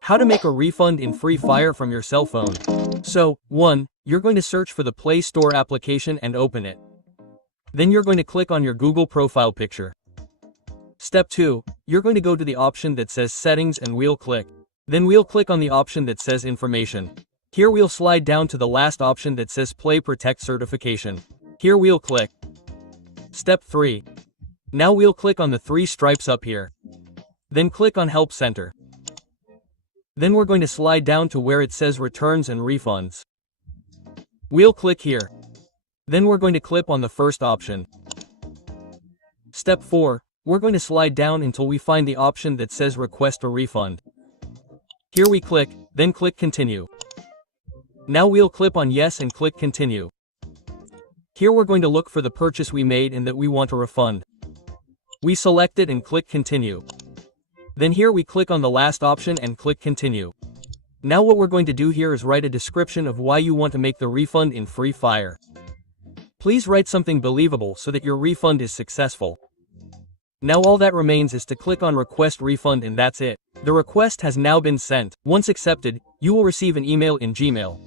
How to make a refund in Free Fire from your cell phone. So, 1. You're going to search for the Play Store application and open it. Then you're going to click on your Google profile picture. Step 2. You're going to go to the option that says Settings and we'll click. Then we'll click on the option that says Information. Here we'll slide down to the last option that says Play Protect Certification. Here we'll click. Step 3. Now we'll click on the 3 stripes up here. Then click on Help Center. Then we're going to slide down to where it says Returns and Refunds. We'll click here. Then we're going to click on the first option. Step 4. We're going to slide down until we find the option that says Request a Refund. Here we click, then click Continue. Now we'll click on Yes and click Continue. Here we're going to look for the purchase we made and that we want a refund. We select it and click Continue. Then here we click on the last option and click Continue. Now what we're going to do here is write a description of why you want to make the refund in Free Fire. Please write something believable so that your refund is successful. Now all that remains is to click on Request Refund and that's it. The request has now been sent. Once accepted, you will receive an email in Gmail.